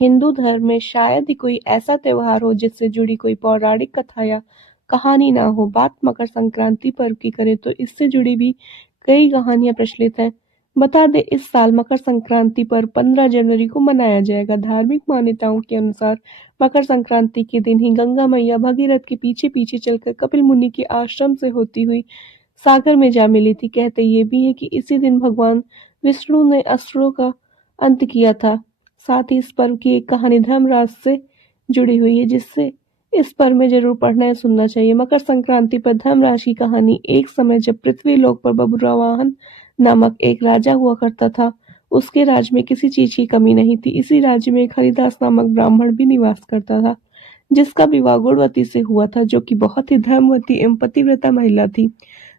हिंदू धर्म में शायद ही कोई ऐसा त्योहार हो जिससे जुड़ी कोई पौराणिक कथा या कहानी ना हो। बात मकर संक्रांति पर्व की करें तो इससे जुड़ी भी कई कहानियां प्रचलित हैं। बता दें, इस साल मकर संक्रांति पर्व 15 जनवरी को मनाया जाएगा। धार्मिक मान्यताओं के अनुसार मकर संक्रांति के दिन ही गंगा मैया भगीरथ के पीछे पीछे चलकर कपिल मुनि के आश्रम से होती हुई सागर में जा मिली थी। कहते ये भी है कि इसी दिन भगवान विष्णु ने असुरों का अंत किया था। साथ ही इस पर्व की एक कहानी धर्मराज से जुड़ी हुई है, जिससे इस पर्व में जरूर पढ़ना या सुनना चाहिए। मकर संक्रांति पर धर्मराज की कहानी। एक समय जब पृथ्वी लोक पर बब्रुवाहन नामक एक राजा हुआ करता था। उसके राज्य में किसी चीज की कमी नहीं थी। इसी राज्य में एक हरिदास नामक ब्राह्मण भी निवास करता था, जिसका विवाह गुणवती से हुआ था, जो कि बहुत ही धर्मवती एवं पतिव्रता महिला थी।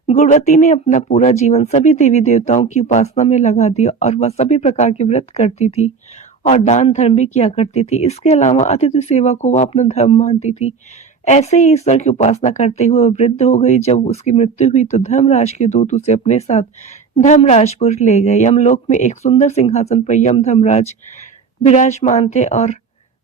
गुणवती ने अपना पूरा जीवन सभी देवी देवताओं की उपासना में लगा दिया और वह सभी प्रकार के व्रत करती थी और दान धर्म भी किया करती थी। इसके अलावा अतिथि सेवा को वह अपना धर्म मानती थी। ऐसे ही ईश्वर की उपासना करते हुए वह वृद्ध हो गई। जब उसकी मृत्यु हुई तो धर्मराज के दूत उसे अपने साथ धर्मराजपुर ले गए। यमलोक में एक सुंदर सिंहासन पर यम धर्मराज विराजमान थे और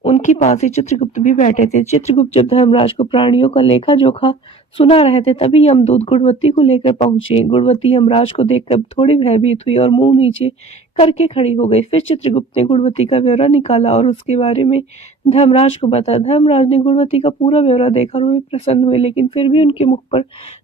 उनके पास ही चित्रगुप्त भी बैठे थे। चित्रगुप्त जब धर्मराज को प्राणियों का लेखा जोखा सुना रहे थे, तभी यमदूत गुणवती को लेकर पहुंचे। गुणवती यमराज को देखकर थोड़ी भयभीत हुई और मुंह नीचे करके खड़ी हो गई। फिर चित्रगुप्त ने गुणवती का ब्यौरा निकाला और उसके बारे में धर्मराज को बताया। धर्मराज ने गुणवती का पूरा ब्यौरा देखा और वे प्रसन्न हुए, लेकिन फिर भी उनके मुख पर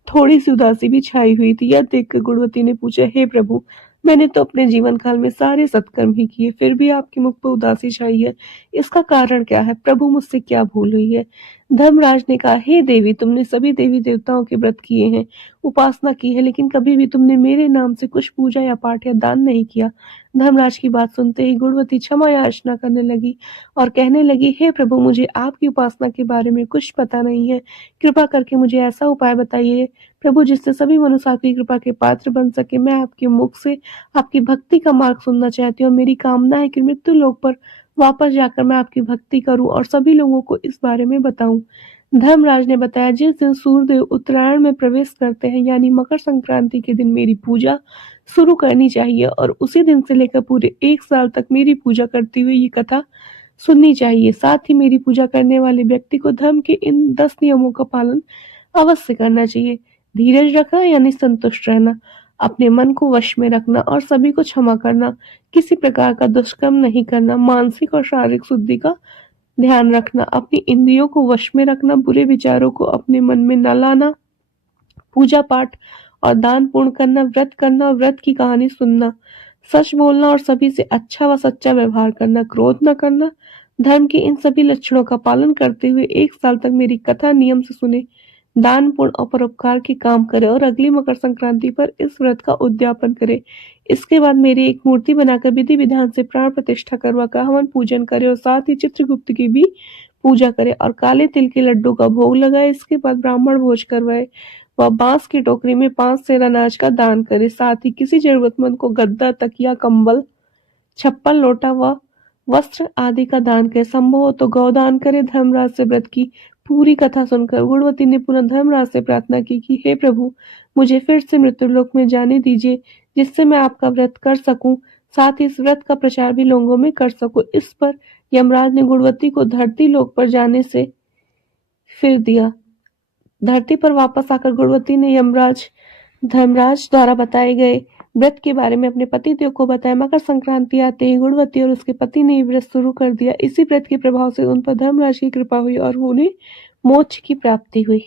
थोड़ी सी उदासी भी छाई हुई थी। यह देखकर गुणवती ने पूछा, हे प्रभु, मैंने तो अपने जीवन काल में सारे सत्कर्म ही किए, फिर भी आपके मुख पर उदासी छाई है। इसका कारण क्या है? प्रभु, मुझसे क्या भूल हुई है? धर्मराज ने कहा, हे देवी, तुमने सभी देवी देवताओं के व्रत किए हैं, उपासना की है, लेकिन कभी भी तुमने मेरे नाम से कुछ पूजा या पाठ या दान नहीं किया। धर्मराज की बात सुनते ही गुणवती क्षमा याचना करने लगी और कहने लगी, हे प्रभु, मुझे आपकी उपासना के बारे में कुछ पता नहीं है। कृपा करके मुझे ऐसा उपाय बताइए प्रभु, जिससे सभी मनुष्य आपकी कृपा के पात्र बन सके। मैं आपके मुख से आपकी भक्ति का मार्ग सुनना चाहती हूँ। मेरी कामना है कि मृत्यु लोक पर वापस जाकर मैं आपकी भक्ति करूं और सभी लोगों को इस बारे में बताऊं। धर्मराज ने बताया, जिस दिन सूर्यदेव उत्तरायण में प्रवेश करते हैं, यानी मकर संक्रांति के दिन मेरी पूजा शुरू करनी चाहिए और उसी दिन से लेकर पूरे 1 साल तक मेरी पूजा करती हुई ये कथा सुननी चाहिए। साथ ही मेरी पूजा करने वाले व्यक्ति को धर्म के इन 10 नियमों का पालन अवश्य करना चाहिए। धीरज रखना यानी संतुष्ट रहना, अपने मन को वश में रखना और सभी को क्षमा करना, किसी प्रकार का दुष्कर्म नहीं करना, मानसिक और शारीरिक शुद्धि का ध्यान रखना, अपनी इंद्रियों को वश में रखना, बुरे विचारों को अपने मन में न लाना, पूजा पाठ और दान पूर्ण करना, व्रत करना और व्रत की कहानी सुनना, सच बोलना और सभी से अच्छा व सच्चा व्यवहार करना, क्रोध न करना। धर्म के इन सभी लक्षणों का पालन करते हुए 1 साल तक मेरी कथा नियम से सुने, दान पुण्य और परोपकार के काम करे और अगली मकर संक्रांति पर इस व्रत का उद्यापन करे। इसके बाद मेरी एक मूर्ति बनाकर विधि विधान से प्राण प्रतिष्ठा करवाकर हवन पूजन करे और साथ ही चित्रगुप्त की भी पूजा करे और काले तिल के लड्डू का भोग लगाए। इसके बाद ब्राह्मण भोज करवाए। वह बांस की टोकरी में 5 सेर अनाज का दान करे। साथ ही किसी जरूरतमंद को गद्दा, तकिया, कंबल, छप्पन, लोटा व वस्त्र आदि का दान करे। संभव हो तो गौदान करे। धर्मराज से व्रत की पूरी कथा सुनकर गुणवती ने पुनः धर्मराज से प्रार्थना की कि हे प्रभु, मुझे फिर से मृत्युलोक में जाने दीजिए, जिससे मैं आपका व्रत कर सकूं, साथ ही इस व्रत का प्रचार भी लोगों में कर सकूं। इस पर यमराज ने गुणवती को धरती लोक पर जाने से फिर दिया। धरती पर वापस आकर गुणवती ने यमराज धर्मराज द्वारा बताए गए व्रत के बारे में अपने पति देव को बताया। मकर संक्रांति आते ही गुणवती और उसके पति ने ये व्रत शुरू कर दिया। इसी व्रत के प्रभाव से उन पर धर्मराज की कृपा हुई और उन्हें मोक्ष की प्राप्ति हुई।